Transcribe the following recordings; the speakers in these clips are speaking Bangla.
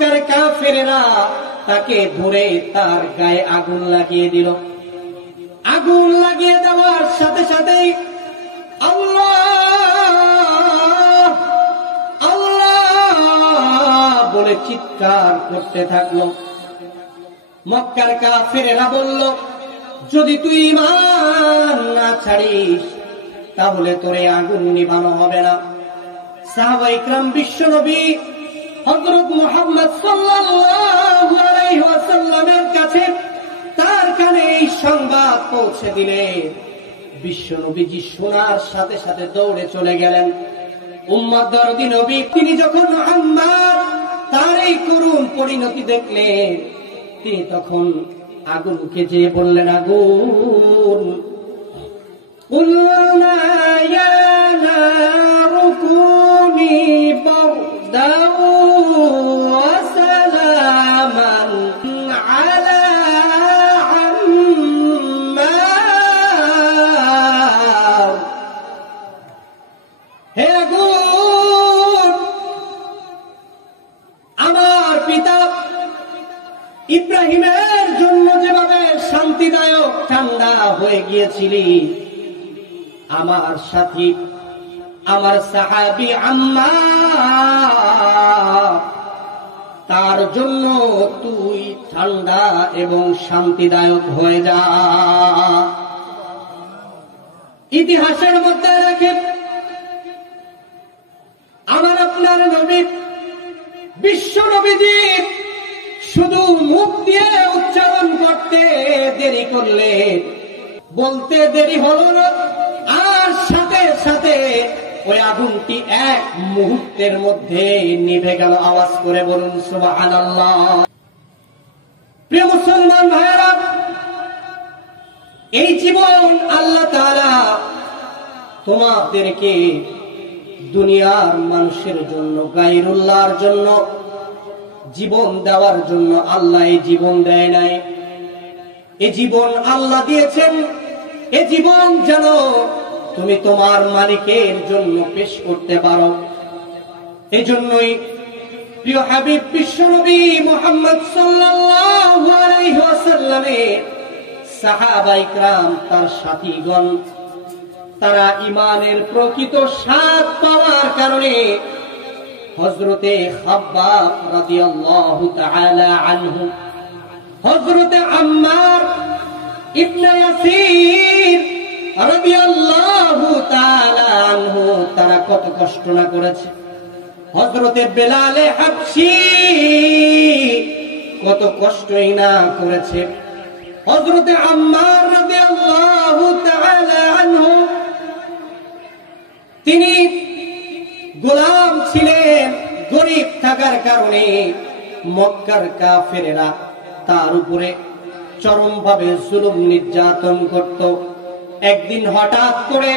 মক্কার কাফেরেরা তাকে ধরে তার গায়ে আগুন লাগিয়ে দিল। আগুন লাগিয়ে দেওয়ার সাথে সাথেই আল্লাহ আল্লাহ বলে চিৎকার করতে থাকলো। মক্কার কাফেরেরা বলল, যদি তুই ঈমান না ছাড়িস তাহলে তোরে আগুন নিভানো হবে না। সাহাবায়ে কিরাম বিশ্বনবী হযরত মুহাম্মদ সাল্লাল্লাহু আলাইহি ওয়াসাল্লামের কাছে তার কানে এই সংবাদ পৌঁছে দিলেন। বিশ্বনবীজি শোনার সাথে সাথে দৌড়ে চলে গেলেন। উম্মত দরদি নবী তিনি যখন আম্মার তার এই করুণ পরিণতি দেখলেন, তিনি তখন আগুনকে যে বললেন, আগুন কুলনা ইয়া নারু কুনি বারদাও ওয়া সালামান আলা আম্মার। হে আগুন, আমার পিতা ইব্রাহিমের জন্য যেভাবে শান্তিদায়ক ঠান্ডা হয়ে গিয়েছিলি, আমার সাথী আমার সাহাবী আম্মার তার জন্য তুই ঠান্ডা এবং শান্তিদায়ক হয়ে যা। ইতিহাসের মধ্যে রেখে আমার আপনার নবী বিশ্ব নবীজি শুধু মুখ দিয়ে উচ্চারণ করতে দেরি করলে, বলতে দেরি হলো না, আর সাথে সাথে ওই আগুনটি এক মুহূর্তের মধ্যে নিভে গেল। আওয়াজ করে বলুন সুবহানাল্লাহ। প্রিয় মুসলমান ভাইরা, এই জীবন আল্লাহ তাআলা তোমাদেরকে দুনিয়ার মানুষের জন্য, গায়রুল্লাহর জন্য জীবন দেওয়ার জন্য আল্লাহ এই জীবন দেয় নাই। এই জীবন আল্লাহ দিয়েছেন, এই জীবন যেন তুমি তোমার মালিকের জন্য পেশ করতে পারো। এই জন্যই প্রিয় হাবিব বিশ্বনবী মুহাম্মদ সাল্লাল্লাহু আলাইহি ওয়াসাল্লামের সাহাবায়ে কিরাম তার সাথীগণ তারা ঈমানের প্রকৃত স্বাদ পাওয়ার কারণে হযরতে খাব্বাব রাদিয়াল্লাহু তাআলা আনহু, হযরতে আম্মার ইবনে ইয়াসির রাদিয়াল্লাহু তাআলা আনহু তারা কত কষ্ট না করেছে। হযরতে বেলালে হাবশী কত কষ্টই না করেছে। হযরতে আম্মার রাদিয়াল্লাহু তাআলা আনহু তিনি গোলাম ছিলেন, গরীব থাকার কারণে মক্কার কাফেরেরা তার উপরে চরমভাবে জুলুম নির্যাতন করত। একদিন হঠাৎ করে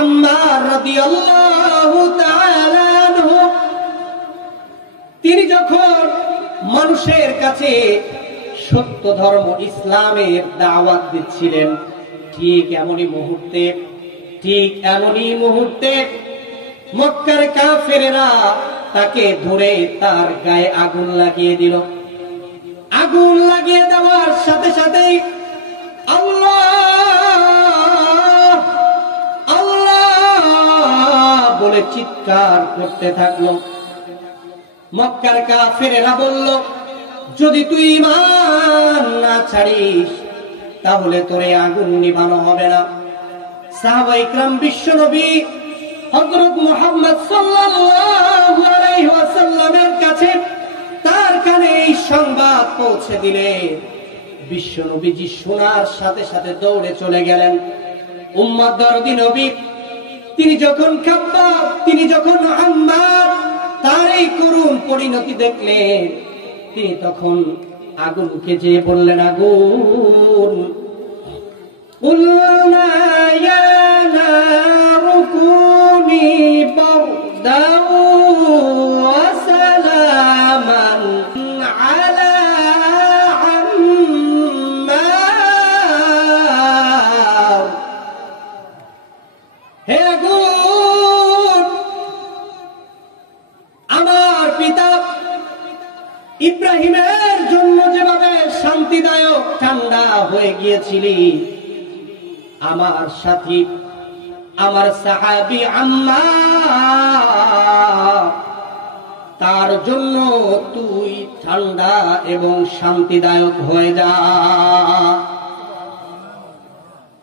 আম্মার রাদিয়াল্লাহু তাআলা আনহু তিনি যখন মানুষের কাছে সত্য ধর্ম ইসলামের দাওয়াত দিচ্ছিলেন, ঠিক এমনই মুহূর্তে মক্কার কাফেরেরা তাকে ধরে তার গায়ে আগুন লাগিয়ে দিল। আগুন লাগিয়ে দেওয়ার সাথে সাথেই আল্লাহ আল্লাহ বলে চিৎকার করতে থাকলো। মক্কার কাফেরেরা বলল, যদি তুই ঈমান না ছাড়িস তাহলে তোরে আগুন নিভানো হবে না। সাহাবায়ে কিরাম বিশ্বনবী হযরত মুহাম্মদ সাল্লাল্লাহু আলাইহি ওয়াসাল্লামের কাছে তার কানে এই সংবাদ পৌঁছে দিলেন। বিশ্বনবীজি শোনার সাথে সাথে দৌড়ে চলে গেলেন। উম্মত দরদি নবী তিনি যখন খাব্বাব, তিনি যখন আম্মার তার এই করুণ পরিণতি দেখলেন, তিনি তখন আগুনকে যে বললেন, আগুন কুলনা ইয়া নারু কুনি বারদাও ওয়া সালামান আলা আম্মার। হে আগুন, আমার পিতা ইব্রাহিমের জন্য যেভাবে শান্তিদায়ক ঠান্ডা হয়ে গিয়েছিলি, আমার সাথী আমার সাহাবী আম্মার, তার জন্য তুই ঠান্ডা এবং শান্তিদায়ক হয়ে যা।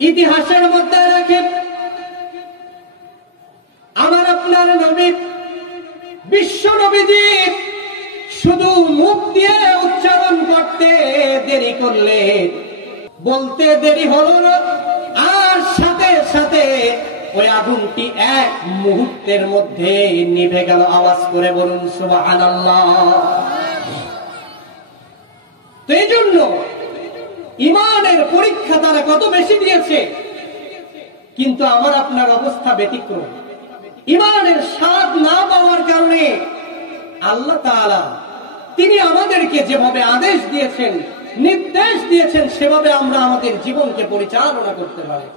ইতিহাসের মধ্যে রেখে আমার আপনার নবী, বিশ্ব নবীজি শুধু মুখ দিয়ে উচ্চারণ করতে দেরি করলে, বলতে দেরি হলো না, আর সাথে সাথে ওই আগুনটি এক মুহূর্তের মধ্যে নিভে গেল। আওয়াজ করে বলুন সুবহানাল্লাহ। তো এই জন্য ইমানের পরীক্ষা তারা কত বেশি দিয়েছে, কিন্তু আমার আপনার অবস্থা ব্যতিক্রম। ইমানের স্বাদ না পাওয়ার কারণে আল্লাহ তাআলা তিনি আমাদেরকে যেভাবে আদেশ দিয়েছেন, নির্দেশ দিয়েছেন, সেভাবে আমরা আমাদের জীবনকে পরিচালনা করতে পারি।